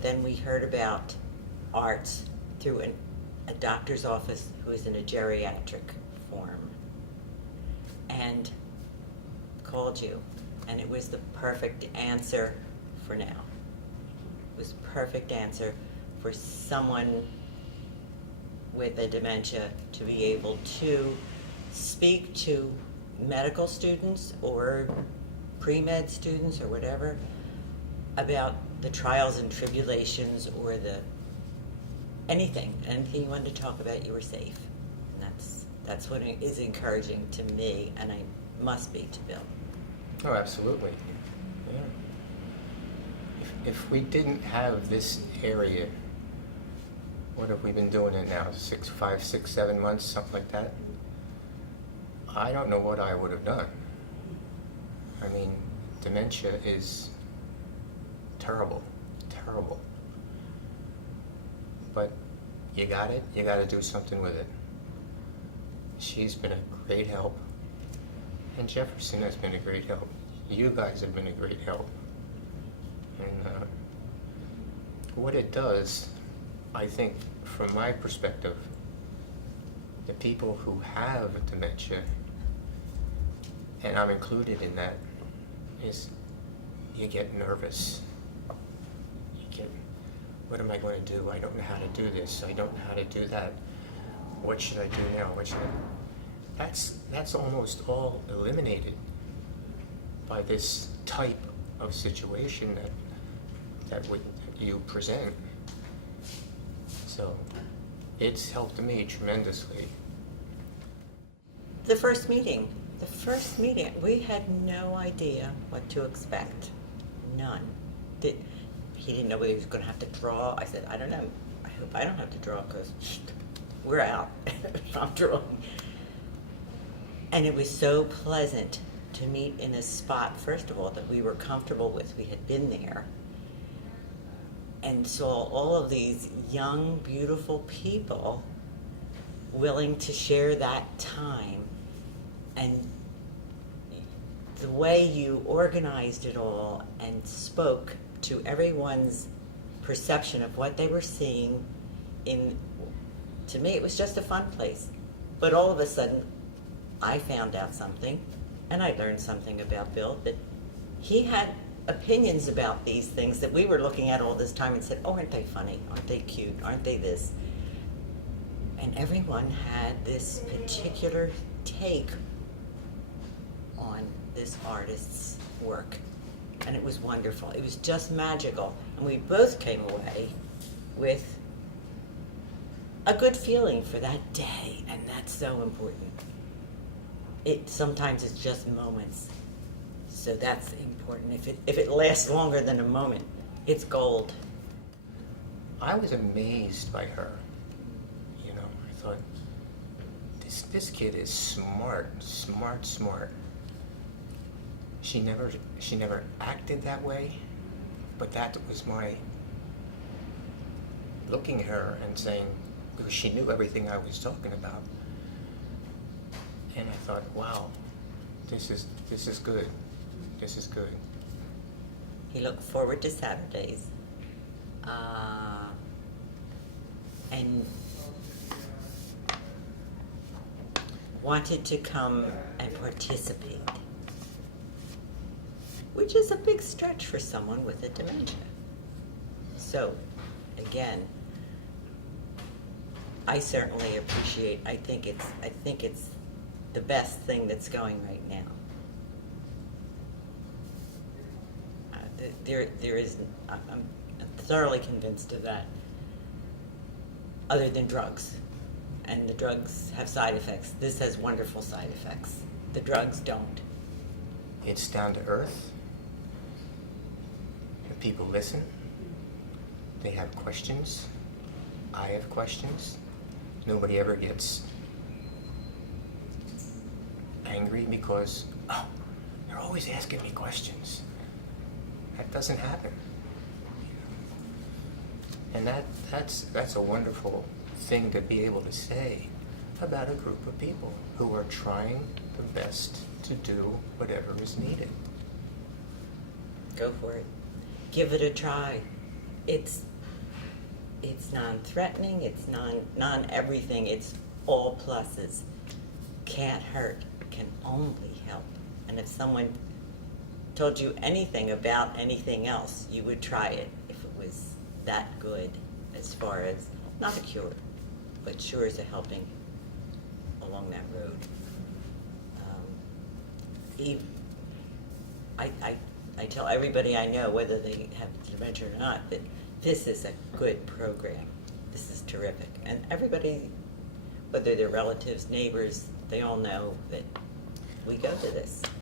Then we heard about ARTZ through a doctor's office who is in a geriatric form, and called you, and it was the perfect answer for now. It was perfect answer for someone with a dementia to be able to speak to medical students or pre-med students or whatever about the trials and tribulations or anything you wanted to talk about. You were safe, and that's what is encouraging to me, and I must be to Bill. Oh, absolutely. Yeah. If we didn't have this area, what have we been doing it now? 5, 6, 7 months, something like that? I don't know what I would have done. I mean, dementia is terrible, terrible. But you got it, you got to do something with it. She's been a great help, and Jefferson has been a great help. You guys have been a great help. And what it does, I think, from my perspective, the people who have dementia, and I'm included in that, is you get nervous. You get, what am I going to do? I don't know how to do this. I don't know how to do that. What should I do now? What should I? That's almost all eliminated by this type of situation that you present. So it's helped me tremendously. The first meeting, we had no idea what to expect. None. He didn't know whether he was going to have to draw. I said, I don't know. I hope I don't have to draw, because we're out. I'm drawing. And it was so pleasant to meet in a spot, first of all, that we were comfortable with. We had been there and saw all of these young, beautiful people willing to share that time. And the way you organized it all and spoke to everyone's perception of what they were seeing, to me, it was just a fun place. But all of a sudden, I found out something, and I learned something about Bill, that he had opinions about these things that we were looking at all this time and said, oh, aren't they funny? Aren't they cute? Aren't they this? And everyone had this particular take on this artist's work. And it was wonderful. It was just magical. And we both came away with a good feeling for that day, and that's so important. Sometimes it's just moments. So that's important. If it lasts longer than a moment, it's gold. I was amazed by her. You know, I thought, this kid is smart. She never acted that way, but that was my looking at her and saying, because she knew everything I was talking about. And I thought, wow, this is good. This is good. He looked forward to Saturdays. And wanted to come and participate, which is a big stretch for someone with a dementia. So, again, I certainly appreciate. I think it's the best thing that's going right now. There is. I'm thoroughly convinced of that. Other than drugs, and the drugs have side effects. This has wonderful side effects. The drugs don't. It's down to earth. The people listen. They have questions. I have questions. Nobody ever gets angry because, oh, you're always asking me questions. That doesn't happen. And that's a wonderful thing to be able to say about a group of people who are trying the best to do whatever is needed. Go for it. Give it a try. it's non-threatening, it's non-everything, it's all pluses. Can't hurt, can only help. And if someone told you anything about anything else, you would try it if it was that good as far as, not a cure, but sure as a helping along that road. I tell everybody I know, whether they have dementia or not, that this is a good program. This is terrific. And everybody, whether they're relatives, neighbors, they all know that we go to this.